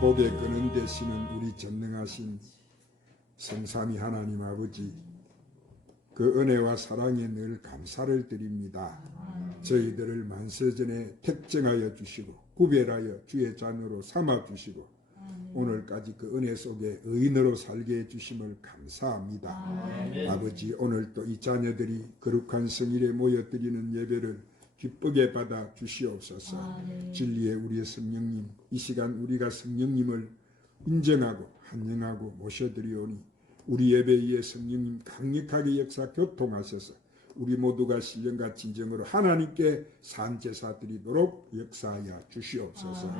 복의 근원 되시는 우리 전능하신 성삼위 하나님 아버지, 그 은혜와 사랑에 늘 감사를 드립니다. 저희들을 만세전에 택정하여 주시고 구별하여 주의 자녀로 삼아 주시고 오늘까지 그 은혜 속에 의인으로 살게 해주심을 감사합니다. 아버지, 오늘 또 이 자녀들이 거룩한 성일에 모여드리는 예배를 기쁘게 받아 주시옵소서. 진리의 우리의 성령님, 이 시간 우리가 성령님을 인정하고 환영하고 모셔드리오니 우리 예배에 성령님 강력하게 역사 교통하셔서 우리 모두가 신령과 진정으로 하나님께 산제사 드리도록 역사하여 주시옵소서.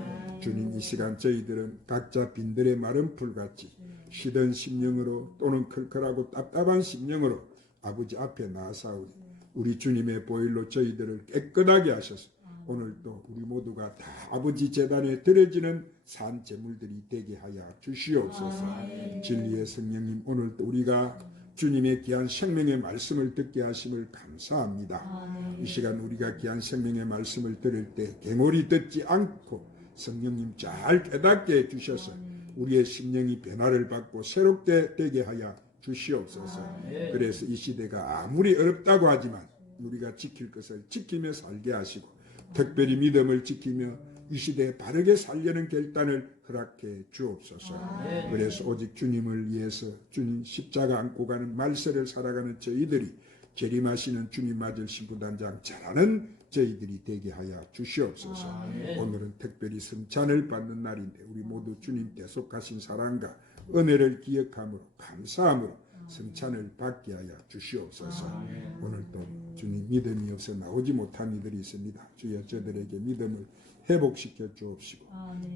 주님, 이 시간 저희들은 각자 빈들의 마른 풀같이 시든 심령으로 또는 클클하고 답답한 심령으로 아버지 앞에 나아사오니 우리 주님의 보혈로 저희들을 깨끗하게 하셔서 오늘도 우리 모두가 다 아버지 제단에 드려지는 산 제물들이 되게 하여 주시옵소서. 진리의 성령님, 오늘도 우리가 주님의 귀한 생명의 말씀을 듣게 하심을 감사합니다. 이 시간 우리가 귀한 생명의 말씀을 들을 때 개몰이 듣지 않고 성령님 잘 깨닫게 해주셔서 우리의 심령이 변화를 받고 새롭게 되게 하여 주시옵소서. 그래서 이 시대가 아무리 어렵다고 하지만 우리가 지킬 것을 지키며 살게 하시고 특별히 믿음을 지키며 이 시대에 바르게 살려는 결단을 허락해 주옵소서. 그래서 오직 주님을 위해서 주님 십자가 안고 가는 말세를 살아가는 저희들이 재림하시는 주님 맞을 신부단장 잘하는 저희들이 되게 하여 주시옵소서. 오늘은 특별히 성찬을 받는 날인데 우리 모두 주님께 속하신 사랑과 은혜를 기억함으로 감사함으로 성찬을 받게 하여 주시옵소서. 오늘도 주님 믿음이 없어 나오지 못한 이들이 있습니다. 주여 저들에게 믿음을 회복시켜 주옵시고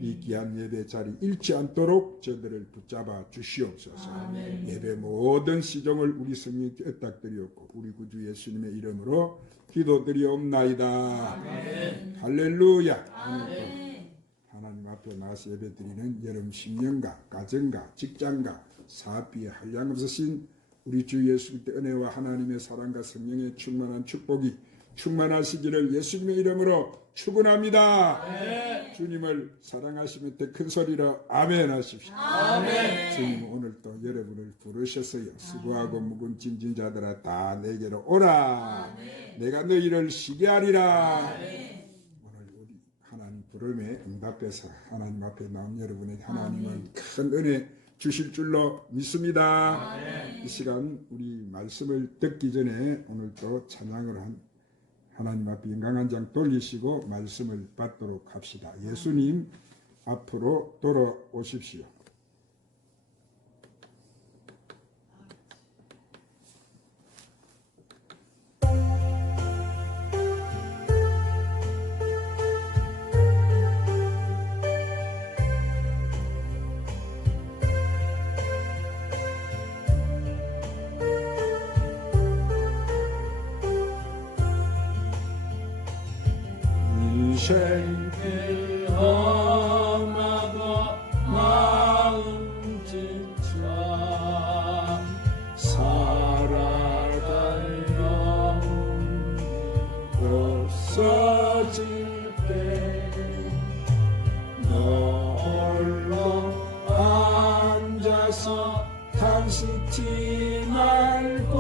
이 귀한 예배 자리 잃지 않도록 저들을 붙잡아 주시옵소서. 예배 모든 시종을 우리 성령께 의탁드리옵고 우리 구주 예수님의 이름으로 기도드리옵나이다. 할렐루야. 하나님 앞에 나와서 예배드리는 여러분 심령과 가정과 직장과 사업비에 한량없으신 우리 주 예수 그리스도의 은혜와 하나님의 사랑과 성령의 충만한 축복이 충만하시기를 예수님의 이름으로 축원합니다. 주님을 사랑하시면 더 큰 소리로 아멘 하십시오. 주님 오늘 또 여러분을 부르셨어요. 수고하고 무거운 짐진 자들아 다 내게로 오라. 내가 너희를 쉬게 하리라. 오늘 우리 하나님 부름에 응답해서 하나님 앞에 나온 여러분에게 하나님은 큰 은혜 주실 줄로 믿습니다. 이 시간 우리 말씀을 듣기 전에 오늘 또 찬양을 하나님 앞에 영광 한 장 돌리시고 말씀을 받도록 합시다. 예수님 앞으로 돌아오십시오. 인생길 험하고 마음 지쳐 살아갈 영혼이 없어질 때 너 홀로 앉아서 탄식지 말고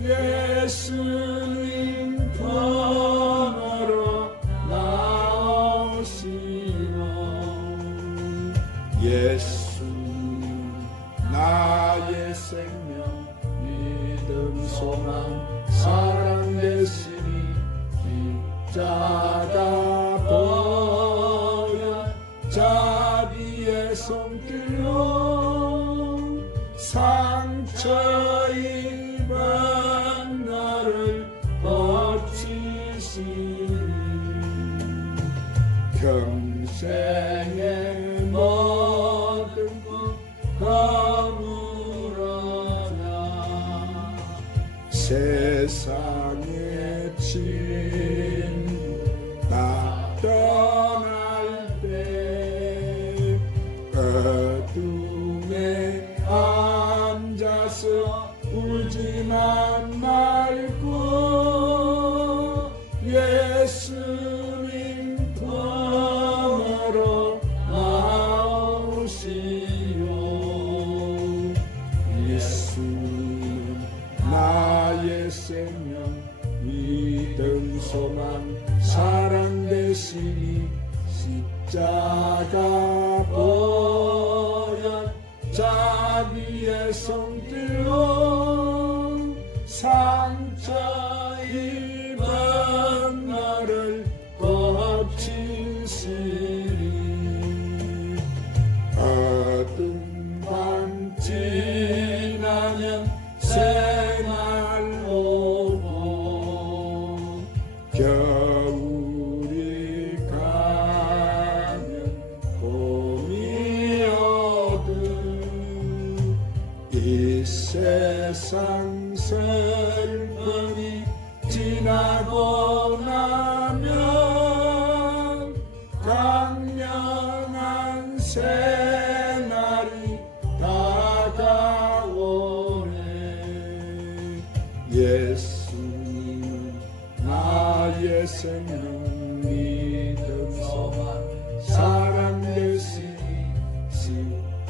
예수님 번호로 나오시오. 예수 나의 생명 믿음 소망 사랑 되시니 십자가 보여 자비의 손길로 상처 입은 나를 고치시니 평생의 모든 것 거물어라 세상의 짐 다 떠날 때 어둠에 앉아 울지만 말고 예수님 품으로 나오시오. 예수는 나의 생명 믿음 소망 사랑 되시니 십자가 보혈 자기의 손길로 상처 입은 나를 고치시리. 어둠 밤 지나면 새날 오고 겨울이 가면 봄이 오듯 이 세상 슬픔이 지나고 나면 강렬한 새날이 다가오네. 예수는 나의 생명 믿음 소망 사랑 되시니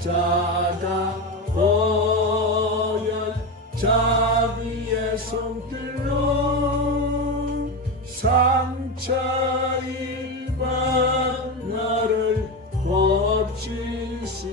십자가 보혈 자기의 손길로 상처 입은 나를 고치시리.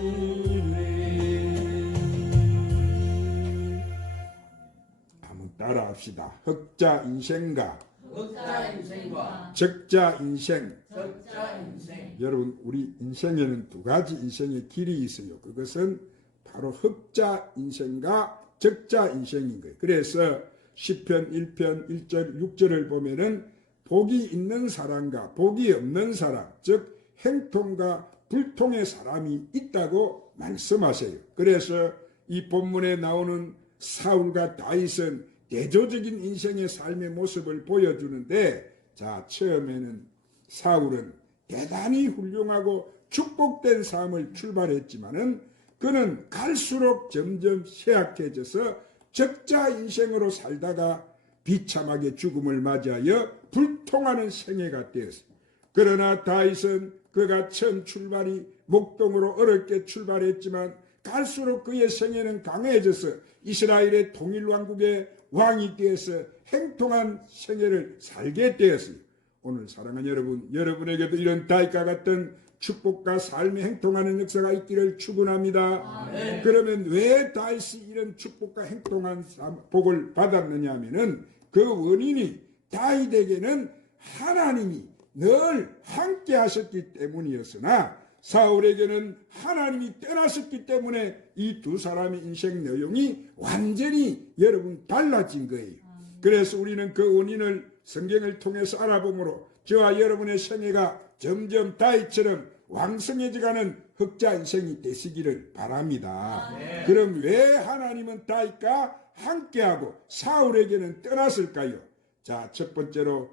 한번 따라합시다. 흑자 인생과 흑자 인생과 적자 인생. 적자 인생. 여러분, 우리 인생에는 두 가지 인생의 길이 있어요. 그것은 바로 흑자 인생과 적자 인생인 거예요. 그래서 시편 1편 1절 6절을 보면은 복이 있는 사람과 복이 없는 사람, 즉 행통과 불통의 사람이 있다고 말씀하세요. 그래서 이 본문에 나오는 사울과 다윗은 대조적인 인생의 삶의 모습을 보여주는데, 자, 처음에는 사울은 대단히 훌륭하고 축복된 삶을 출발했지만은 그는 갈수록 점점 쇠약해져서 적자 인생으로 살다가 비참하게 죽음을 맞이하여 불통하는 생애가 되었습니다. 그러나 다윗은 그가 처음 출발이 목동으로 어렵게 출발했지만 갈수록 그의 생애는 강해져서 이스라엘의 통일왕국의 왕이 되어서 행통한 생애를 살게 되었습니다. 오늘 사랑하는 여러분, 여러분에게도 이런 다윗과 같은 축복과 삶에 행통하는 역사가 있기를 축원합니다. 아멘. 그러면 왜 다윗이 이런 축복과 행통한 복을 받았느냐 하면은 그 원인이 다윗에게는 하나님이 늘 함께 하셨기 때문이었으나 사울에게는 하나님이 떠나셨기 때문에 이 두 사람의 인생 내용이 완전히 여러분 달라진 거예요. 그래서 우리는 그 원인을 성경을 통해서 알아보므로 저와 여러분의 생애가 점점 다윗처럼 왕성해져가는 흑자 인생이 되시기를 바랍니다. 그럼 왜 하나님은 다윗과 함께하고 사울에게는 떠났을까요? 자, 첫 번째로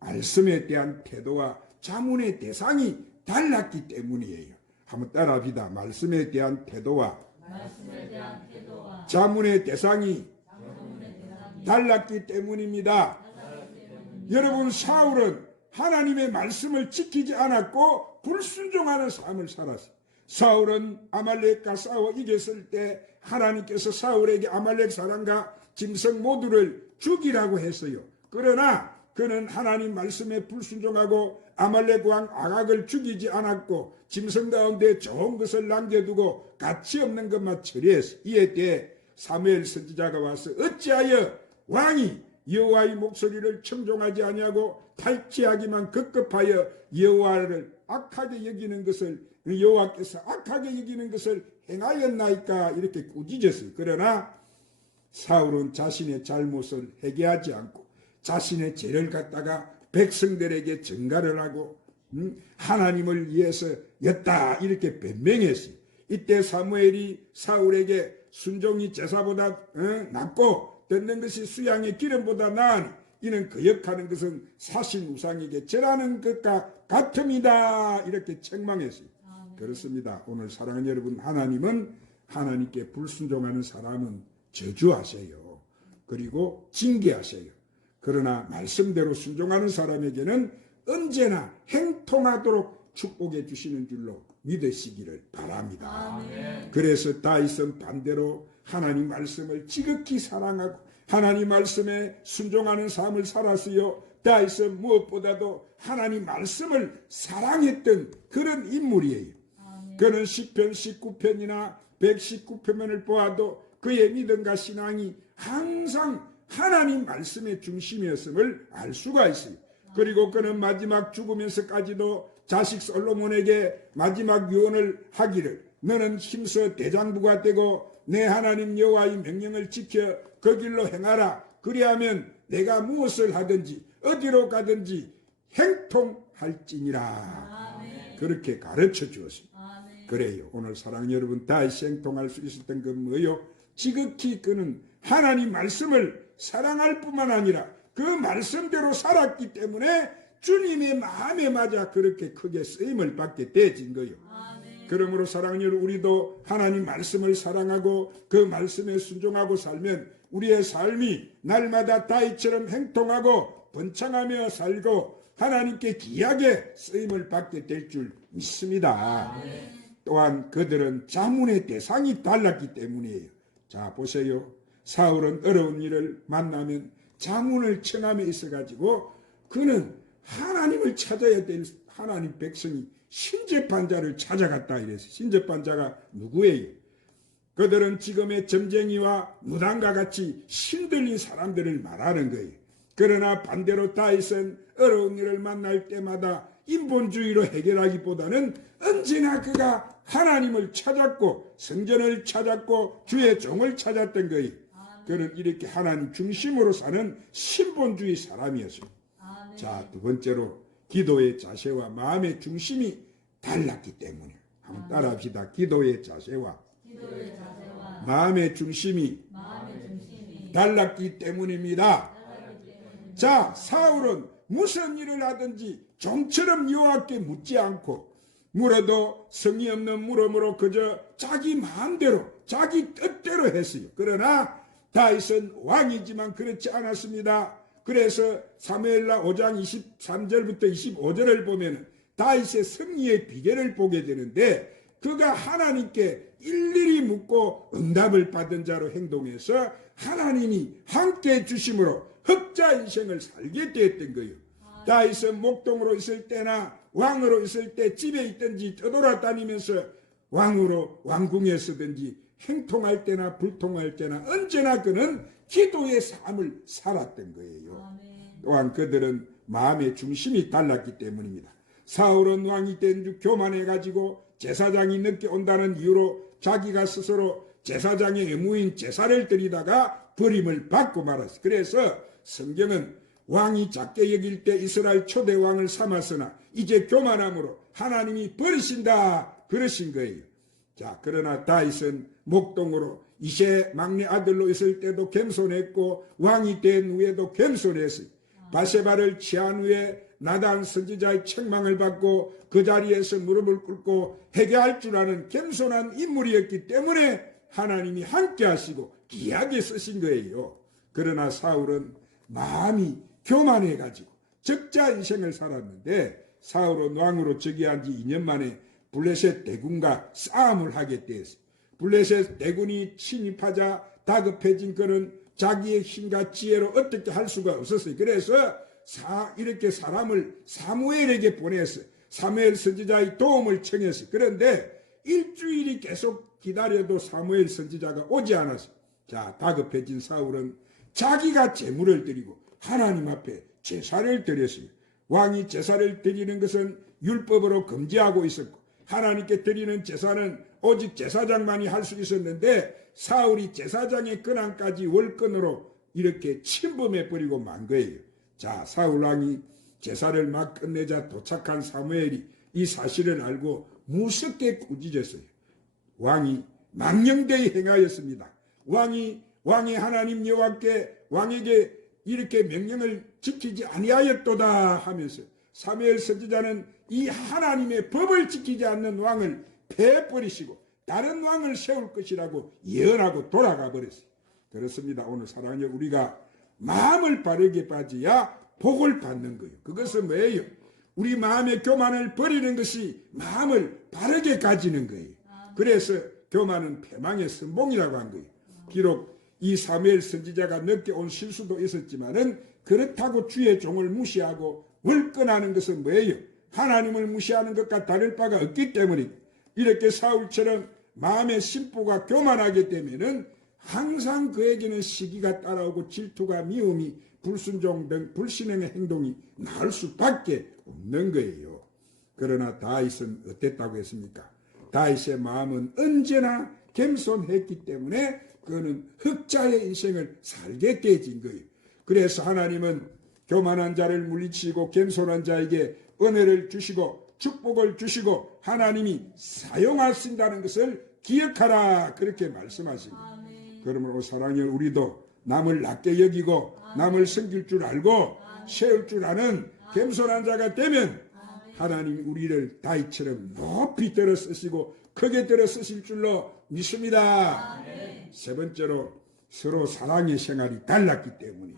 말씀에 대한 태도와 자문의 대상이 달랐기 때문이에요. 한번 따라합시다. 말씀에 대한 태도와 자문의 대상이 달랐기 때문입니다. 여러분, 사울은 하나님의 말씀을 지키지 않았고 불순종하는 삶을 살았어요. 사울은 아말렉과 싸워 이겼을 때 하나님께서 사울에게 아말렉 사람과 짐승 모두를 죽이라고 했어요. 그러나 그는 하나님 말씀에 불순종하고 아말렉 왕 아각을 죽이지 않았고 짐승 가운데 좋은 것을 남겨두고 가치 없는 것만 처리했어요. 이에 대해 사무엘 선지자가 와서 어찌하여 왕이 여호와의 목소리를 청종하지 아니하고 탈취하기만 급급하여 여호와를 악하게 여기는 것을, 여호와께서 악하게 여기는 것을 행하였나이까, 이렇게 꾸짖었어요. 그러나 사울은 자신의 잘못을 회개하지 않고 자신의 죄를 갖다가 백성들에게 전가를 하고 하나님을 위해서였다, 이렇게 변명했어요. 이때 사무엘이 사울에게 순종이 제사보다 낫고 듣는 것이 수양의 기름보다 나으니 이는 거역하는 것은 사신 우상에게 절하는 것과 같음이다, 이렇게 책망했어요. 그렇습니다. 오늘 사랑하는 여러분, 하나님은 하나님께 불순종하는 사람은 저주하세요. 그리고 징계하셔요. 그러나 말씀대로 순종하는 사람에게는 언제나 행통하도록 축복해 주시는 줄로 믿으시기를 바랍니다. 그래서 다윗은 반대로 하나님 말씀을 지극히 사랑하고 하나님 말씀에 순종하는 삶을 살았어요. 다윗은 무엇보다도 하나님 말씀을 사랑했던 그런 인물이에요. 그는 시편 19편이나 119편을 보아도 그의 믿음과 신앙이 항상 하나님 말씀의 중심이었음을 알 수가 있어요. 그리고 그는 마지막 죽으면서까지도 자식 솔로몬에게 마지막 유언을 하기를 너는 힘써 대장부가 되고 내 하나님 여호와의 명령을 지켜 그 길로 행하라. 그리하면 내가 무엇을 하든지 어디로 가든지 행통할지니라. 그렇게 가르쳐 주었습니다. 그래요. 오늘 사랑하는 여러분, 다시 행통할 수 있었던 건 뭐요? 지극히 그는 하나님 말씀을 사랑할 뿐만 아니라 그 말씀대로 살았기 때문에 주님의 마음에 맞아 그렇게 크게 쓰임을 받게 되어진 거예요. 그러므로 사랑하는 여러분, 우리도 하나님 말씀을 사랑하고 그 말씀에 순종하고 살면 우리의 삶이 날마다 다윗처럼 행통하고 번창하며 살고 하나님께 귀하게 쓰임을 받게 될 줄 믿습니다. 또한 그들은 자문의 대상이 달랐기 때문이에요. 자, 보세요. 사울은 어려운 일을 만나면 자문을 청함에 있어가지고 그는 하나님을 찾아야 될 하나님 백성이 신재판자를 찾아갔다 이래서 신재판자가 누구예요? 그들은 지금의 점쟁이와 무당과 같이 신들린 사람들을 말하는 거예요. 그러나 반대로 다윗은 어려운 일을 만날 때마다 인본주의로 해결하기보다는 언제나 그가 하나님을 찾았고 성전을 찾았고 주의 종을 찾았던 거예요. 그는 이렇게 하나님 중심으로 사는 신본주의 사람이었어요. 자, 두 번째로 기도의 자세와 마음의 중심이 달랐기 때문에 한번 따라합시다. 기도의 자세와 마음의 중심이 달랐기 때문입니다. 자, 사울은 무슨 일을 하든지 좀처럼 여호와께 묻지 않고 물어도 성의 없는 물음으로 그저 자기 마음대로 자기 뜻대로 했어요. 그러나 다윗은 왕이지만 그렇지 않았습니다. 그래서 사무엘라 5장 23절부터 25절을 보면 다윗의 승리의 비결을 보게 되는데 그가 하나님께 일일이 묻고 응답을 받은 자로 행동해서 하나님이 함께해 주심으로 흑자 인생을 살게 되었던 거예요. 다윗은 목동으로 있을 때나 왕으로 있을 때 집에 있든지 떠돌아다니면서 왕으로 왕궁에 서든지 행통할 때나 불통할 때나 언제나 그는 기도의 삶을 살았던 거예요. 또한 그들은 마음의 중심이 달랐기 때문입니다. 사울은 왕이 된 줄 교만해가지고 제사장이 늦게 온다는 이유로 자기가 스스로 제사장의 의무인 제사를 드리다가 버림을 받고 말았어요. 그래서 성경은 왕이 작게 여길 때 이스라엘 초대 왕을 삼았으나 이제 교만함으로 하나님이 버리신다 그러신 거예요. 자, 그러나 다윗은 목동으로 이세 막내 아들로 있을 때도 겸손했고 왕이 된 후에도 겸손했어요. 바세바를 취한 후에 나단 선지자의 책망을 받고 그 자리에서 무릎을 꿇고 회개할 줄 아는 겸손한 인물이었기 때문에 하나님이 함께 하시고 귀하게 쓰신 거예요. 그러나 사울은 마음이 교만해가지고 적자 인생을 살았는데 사울은 왕으로 즉위한 지 2년 만에 블레셋 대군과 싸움을 하게 되었어요. 블레셋 대군이 침입하자 다급해진 그는 자기의 힘과 지혜로 어떻게 할 수가 없었어요. 그래서 이렇게 사람을 사무엘에게 보냈어요. 사무엘 선지자의 도움을 청했어요. 그런데 일주일이 계속 기다려도 사무엘 선지자가 오지 않았어요. 자, 다급해진 사울은 자기가 제물을 드리고 하나님 앞에 제사를 드렸습니다. 왕이 제사를 드리는 것은 율법으로 금지하고 있었고 하나님께 드리는 제사는 오직 제사장만이 할 수 있었는데 사울이 제사장의 권한까지 월권으로 이렇게 침범해버리고 만 거예요. 자, 사울왕이 제사를 막 끝내자 도착한 사무엘이 이 사실을 알고 무섭게 꾸짖었어요. 왕이 망령되이 행하였습니다. 왕이 하나님 여호와께 왕에게 이렇게 명령을 지키지 아니하였도다 하면서 사무엘 선지자는 이 하나님의 법을 지키지 않는 왕을 패버리시고 다른 왕을 세울 것이라고 예언하고 돌아가 버렸어요. 그렇습니다. 오늘 사랑하는 우리가 마음을 바르게 빠져야 복을 받는 거예요. 그것은 뭐예요? 우리 마음의 교만을 버리는 것이 마음을 바르게 가지는 거예요. 그래서 교만은 패망의 선봉이라고 한 거예요. 비록 이 사무엘 선지자가 늦게 온 실수도 있었지만은 그렇다고 주의 종을 무시하고 월권하는 것은 뭐예요? 하나님을 무시하는 것과 다를 바가 없기 때문에 이렇게 사울처럼 마음의 심보가 교만하게 되면은 항상 그에게는 시기가 따라오고 질투가 미움이 불순종 등 불신앙의 행동이 나올 수밖에 없는 거예요. 그러나 다윗은 어땠다고 했습니까? 다윗의 마음은 언제나 겸손했기 때문에 그는 흑자의 인생을 살게 되어진 거예요. 그래서 하나님은 교만한 자를 물리치고 겸손한 자에게 은혜를 주시고 축복을 주시고 하나님이 사용하신다는 것을 기억하라 그렇게 말씀하십니다. 그러므로 사랑하는 우리도 남을 낮게 여기고 남을 섬길 줄 알고 세울 줄 아는 겸손한 자가 되면 하나님이 우리를 다윗처럼 높이 들어 쓰시고 크게 들어 쓰실 줄로 믿습니다. 세 번째로 서로 사랑의 생활이 달랐기 때문에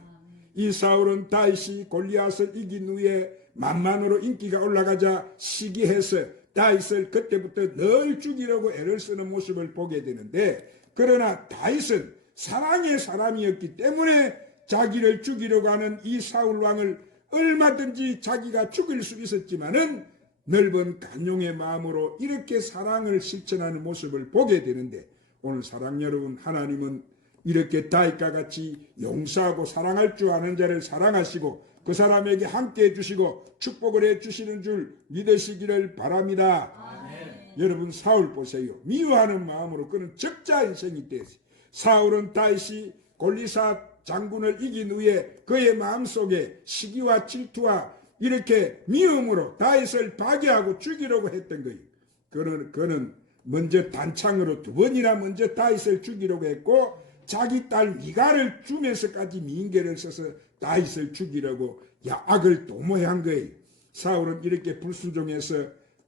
이 사울은 다윗이 골리앗을 이긴 후에 만만으로 인기가 올라가자 시기해서 다윗을 그때부터 늘 죽이려고 애를 쓰는 모습을 보게 되는데 그러나 다윗은 사랑의 사람이었기 때문에 자기를 죽이려고 하는 이 사울 왕을 얼마든지 자기가 죽일 수 있었지만은 넓은 간용의 마음으로 이렇게 사랑을 실천하는 모습을 보게 되는데 오늘 사랑 여러분 하나님은 이렇게 다윗과 같이 용서하고 사랑할 줄 아는 자를 사랑하시고 그 사람에게 함께 해주시고 축복을 해주시는 줄 믿으시기를 바랍니다. 여러분 사울 보세요. 미워하는 마음으로 그는 적자 인생이 됐어요. 사울은 다윗이 골리앗 장군을 이긴 후에 그의 마음속에 시기와 질투와 이렇게 미움으로 다윗을 파괴하고 죽이려고 했던 거예요. 그는 먼저 단창으로 두 번이나 먼저 다윗을 죽이려고 했고 자기 딸 미갈을 주면서까지 민계를 써서 다윗을 죽이려고 야악을 도모한 거예요. 사울은 이렇게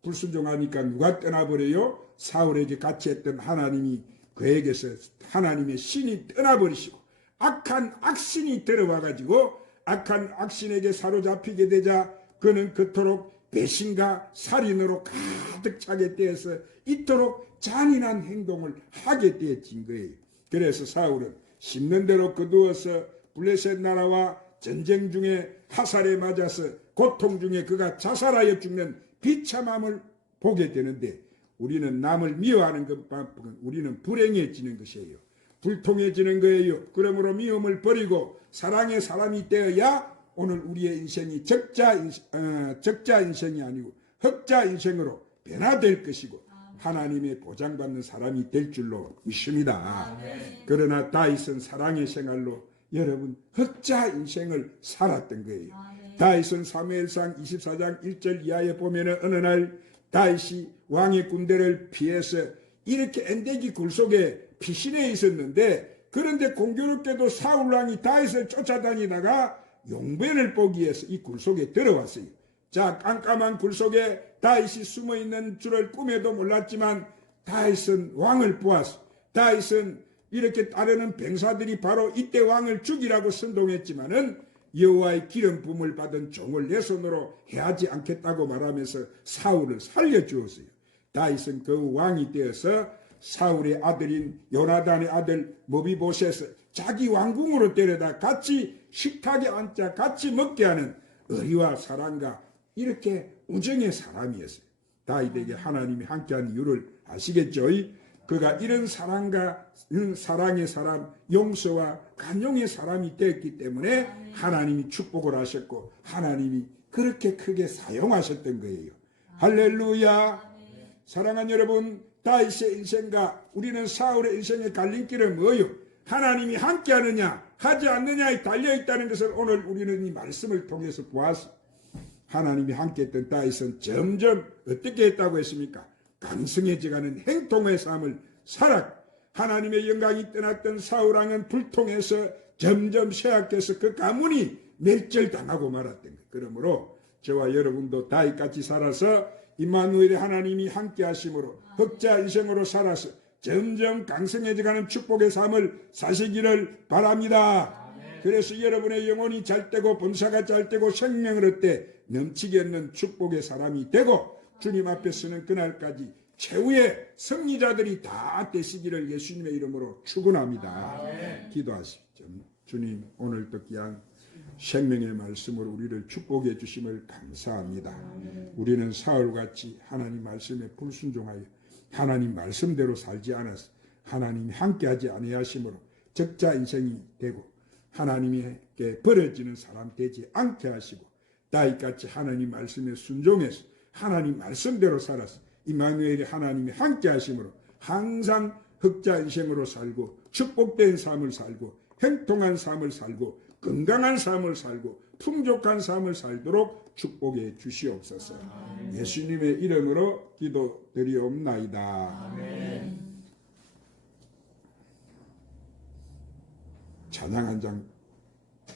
불순종하니까 누가 떠나버려요? 사울에게 같이 했던 하나님이 그에게서 하나님의 신이 떠나버리시고 악한 악신이 들어와가지고 악한 악신에게 사로잡히게 되자 그는 그토록 배신과 살인으로 가득 차게 되어서 이토록 잔인한 행동을 하게 되어진 거예요. 그래서 사울은 심는 대로 거두어서 블레셋 나라와 전쟁 중에 화살에 맞아서 고통 중에 그가 자살하여 죽는 비참함을 보게 되는데 우리는 남을 미워하는 것만큼 우리는 불행해지는 것이에요. 불통해지는 거예요. 그러므로 미움을 버리고 사랑의 사람이 되어야 오늘 우리의 인생이 적자 인생이 아니고 흑자 인생으로 변화될 것이고 하나님의 보장받는 사람이 될 줄로 믿습니다. 그러나 다윗은 사랑의 생활로 여러분 흑자 인생을 살았던 거예요. 다윗은 사무엘상 24장 1절 이하에 보면 어느 날 다윗이 왕의 군대를 피해서 이렇게 엔데기 굴 속에 피신해 있었는데 그런데 공교롭게도 사울왕이 다윗을 쫓아다니다가 용변을 보기 위해서 이 굴 속에 들어왔어요. 자, 깜깜한 굴 속에 다윗이 숨어있는 줄을 꿈에도 몰랐지만 다윗은 왕을 보았어. 다윗은 이렇게 따르는 병사들이 바로 이때 왕을 죽이라고 선동했지만은 여호와의 기름 부음을 받은 종을 내 손으로 해하지 않겠다고 말하면서 사울을 살려주었어요. 다윗은 그 왕이 되어서 사울의 아들인 요나단의 아들 모비보셋을 자기 왕궁으로 데려다 같이 식탁에 앉자 같이 먹게 하는 의리와 사랑과 이렇게 우정의 사람이었어요. 다윗에게 하나님이 함께한 이유를 아시겠죠? 그가 이런 사랑과 이런 사랑의 사람, 용서와 간용의 사람이 되었기 때문에 하나님이 축복을 하셨고 하나님이 그렇게 크게 사용하셨던 거예요. 할렐루야. 사랑하는 여러분, 다윗의 인생과 우리는 사울의 인생의 갈림길은 뭐예요? 하나님이 함께하느냐 하지 않느냐에 달려있다는 것을 오늘 우리는 이 말씀을 통해서 보았습니다. 하나님이 함께했던 다윗은 점점 어떻게 했다고 했습니까? 강성해져가는 행통의 삶을 살았고 하나님의 영광이 떠났던 사울왕은 불통해서 점점 쇠약해서 그 가문이 멸절당하고 말았던 거예요. 그러므로 저와 여러분도 다윗같이 살아서 임마누엘의 하나님이 함께 하심으로 흑자 인생으로 살아서 점점 강성해져가는 축복의 삶을 사시기를 바랍니다. 그래서 여러분의 영혼이 잘되고 범사가 잘되고 생명을 얻되 넘치게 얻는 축복의 사람이 되고 주님 앞에 서는 그날까지 최후의 승리자들이 다 되시기를 예수님의 이름으로 축원합니다. 기도하십시오. 주님, 오늘도 귀한 생명의 말씀으로 우리를 축복해 주심을 감사합니다. 우리는 사울같이 하나님 말씀에 불순종하여 하나님 말씀대로 살지 않아서 하나님이 함께하지 아니하심으로 적자 인생이 되고 하나님께 버려지는 사람 되지 않게 하시고 다윗같이 하나님 말씀에 순종해서 하나님 말씀대로 살아서 임마누엘이 하나님이 함께하심으로 항상 흑자 인생으로 살고 축복된 삶을 살고 행통한 삶을 살고 건강한 삶을 살고 풍족한 삶을 살도록 축복해 주시옵소서. 예수님의 이름으로 기도드리옵나이다. 찬양 한 장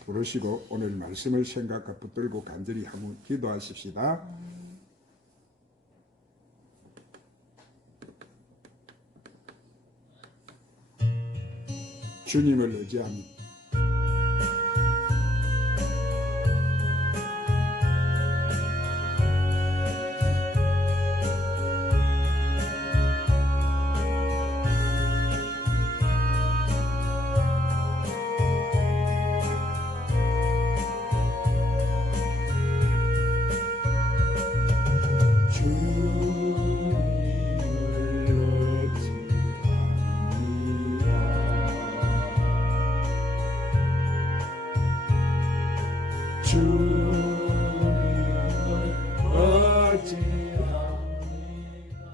부르시고 오늘 말씀을 생각과 붙들고 간절히 한번 기도하십시다. 주님을 의지합니다.